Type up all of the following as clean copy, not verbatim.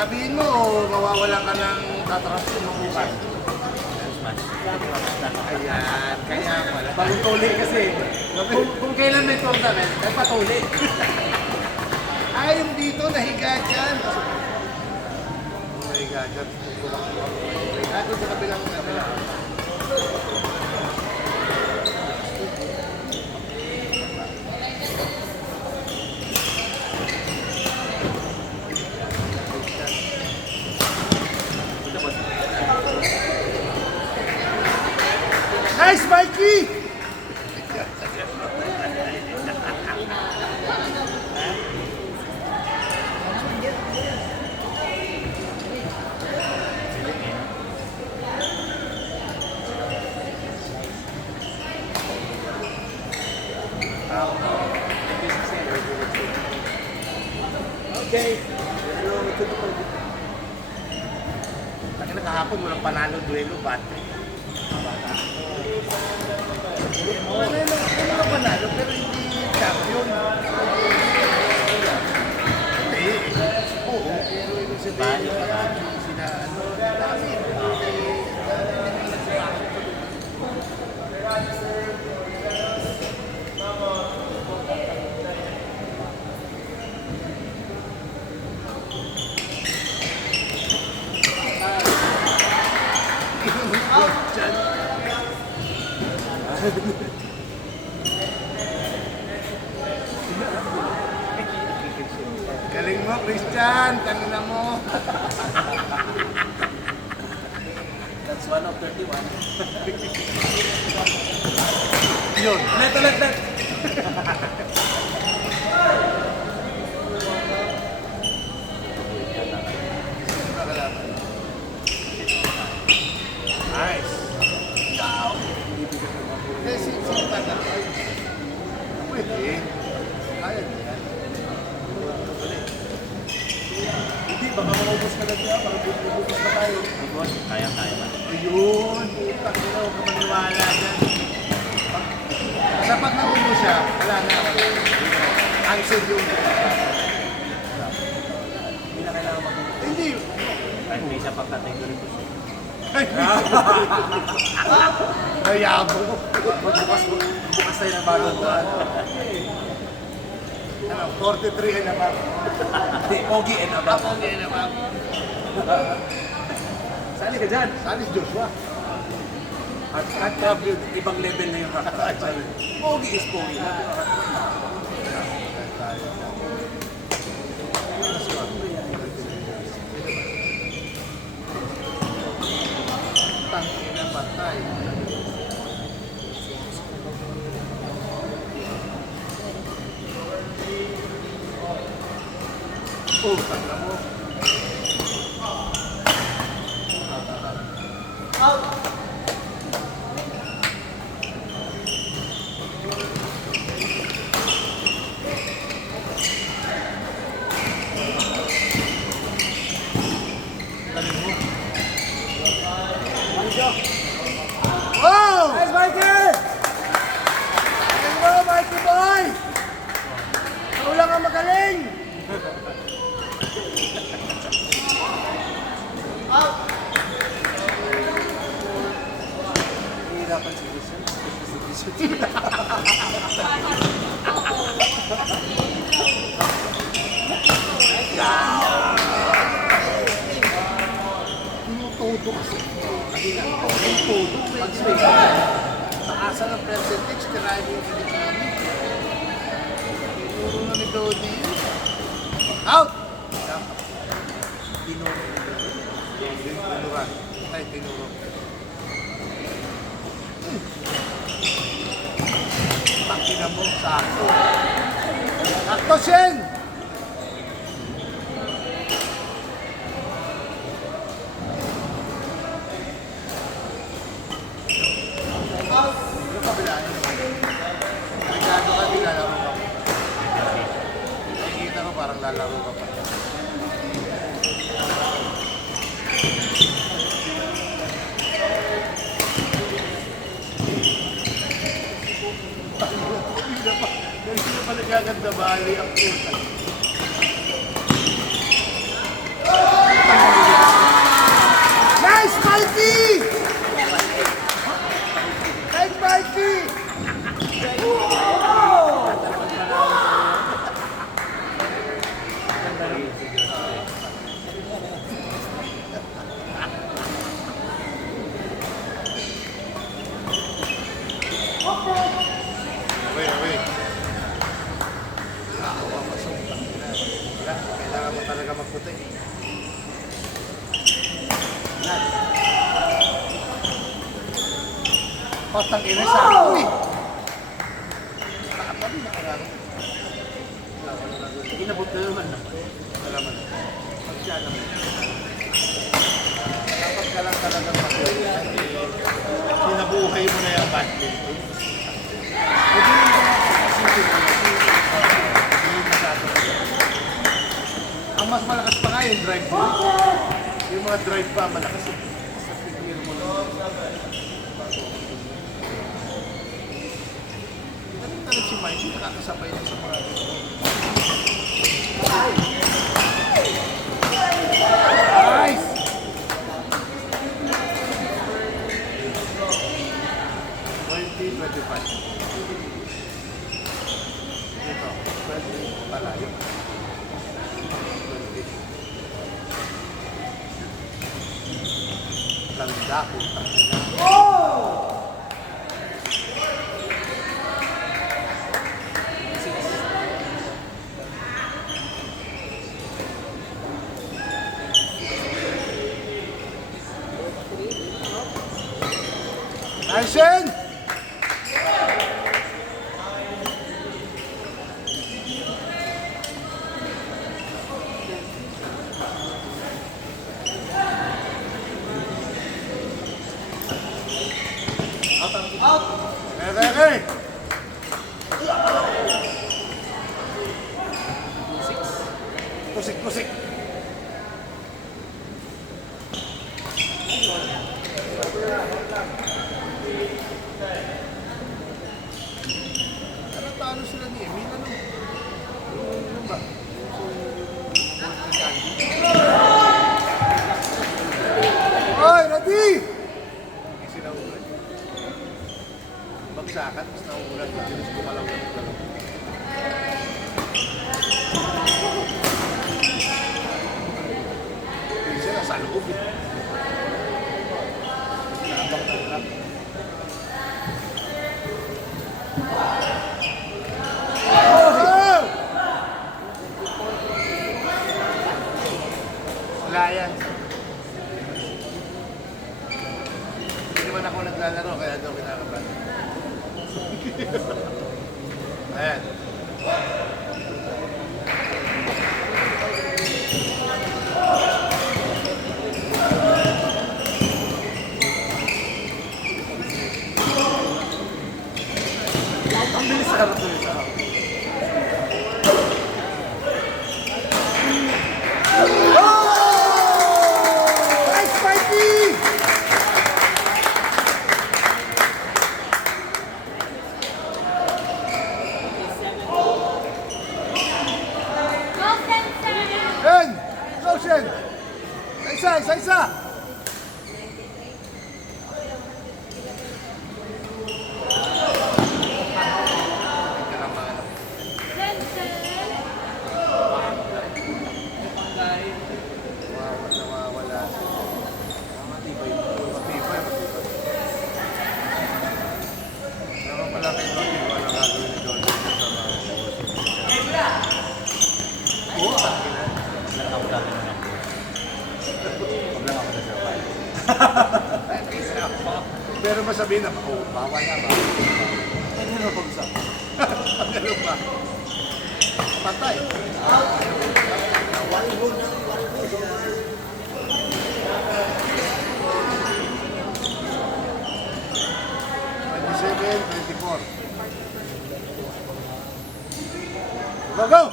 Sasabihin mo, mawawalan ka ng tatrasin mo bukas. Ayan, kaya pala. Bagong tuli kasi. Kung kailan may tournament, ay patuli. Ay, yung dito, nahiga dyan. Nahiga dyan. Nahiga doon sa kabilang. Nice, Mikey! Okay. Taki na kahapon, walang panalo, duelo, battery. Wala panalo, pero hindi champion. Hindi. Oo, pero ibig sabihin, sila, ano, dami. Galing mo, Christian. Tangina mo. That's 1 of 31. Yun. Net. Nice. Kasi tanda. Pwede. Kaya niya. Hindi, baka maubos ka na dyan. Baka bubukos pa tayo. Kaya. Ayun. Putang ina, huwag ka maniwala dyan. Sa pag naumo siya, wala na. Answer yung... Hindi na kailangan mag-ubos. Hindi. Kahit may isa pang category po siya. Ayabo. Bukas tayo ng bagong buwan. Ano, 43 and above. Hindi, Pogi and above. Ako and above. Sali ka dyan. Salis Joshua. At ibang level na yung rock. Pogi is Pogi. Tangina patay. Oh, tangina mo. Oh! Nice, Mikey! Hello, Mikey boy! Ikaw lang ang magaling! Hihirapan si Christian. Tinutudo kasi. Tinutudo. Pag-swing. Sa asa ng percentage, tirahin mo yung kinikini. Tinuro na ni Dodi. Out! Tinuro. Tinuruan. Ay, tinuro. Pakina mo, sakto. Sakto, Shen! Yung kabilaan naman. Regado ka, di lalaro ka pa. Nakikita ko parang lalaro ka pa. Hindi na pa nagaganda bali ang puta. si George. Away. Nakawa pasok. Wala, kailangan mo talaga magputi. Patang ina sa uy! Nakapag nakararo. Inabot na naman. Alaman. Pagsiya naman. Dapat ka lang talagang matuloy. Sinabuhay mo na yung badminton. Pwede rin ba kasi hindi masyado. Ang mas malakas pa nga yung drive mo. Yung mga drive pa malakas. Sa figure mo lang. Ganun talaga si Mike. Nakakasabay na sa mga nice! 20-25. Ito, 20 palayo. 20. Landa, putang ina. Action! Okay. Kusik. Ano sila ni Emil? Ano ba? Hoy, ready! Kasi nauulan. Bagsakan, mas nauulan. Mabilis gumalaw ng dalawa. Hindi sila sa loob eh. Nabang ng trap. Wala yan. Hindi naman ako naglalaro, kaya daw kinakabahan. Ayan. Ang bilis sa harap tuloy sa harap. Nice fighting! Yan! Roshan! Isa! Nawawala. Matibay. Naman pala kay Dolly, walang gagawin ni Dolly sa mga Oo, lang ako dati na lang. Huwag lang ako na-survive. Pero masabihin na, oh, bawal na ba? Ano na pag-usap? Ano ba? Patay. Seven, 24. Go!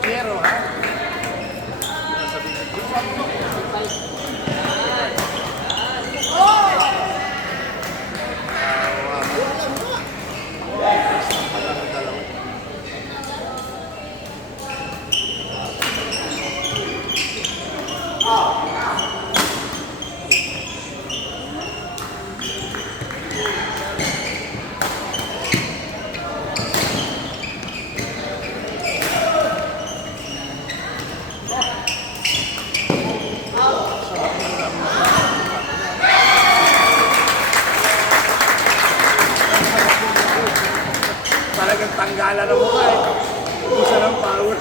Quiero, ha? Sabi ko, Nakakala na mukha eh. Usa ng power.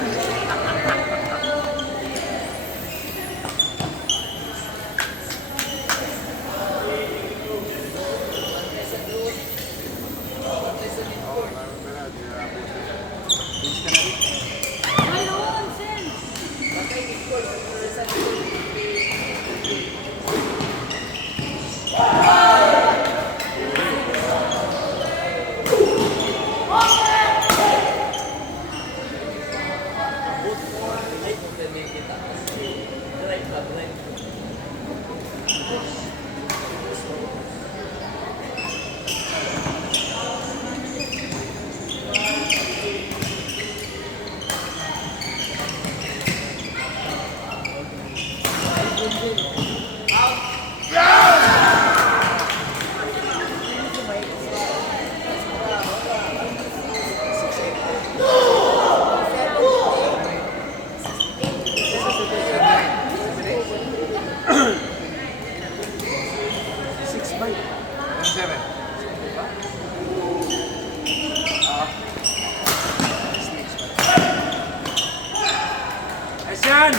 Ayan!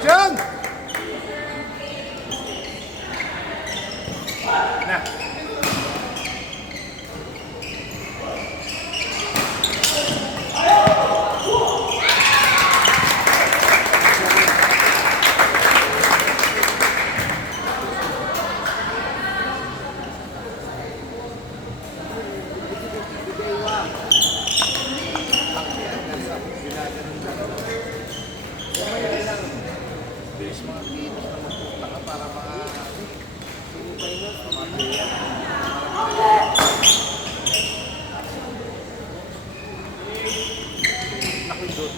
Diyan! Na. Bilis mga kilos na magpunta ka para nakindot.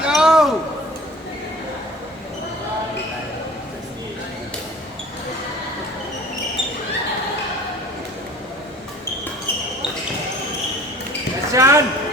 Yo! Ayan!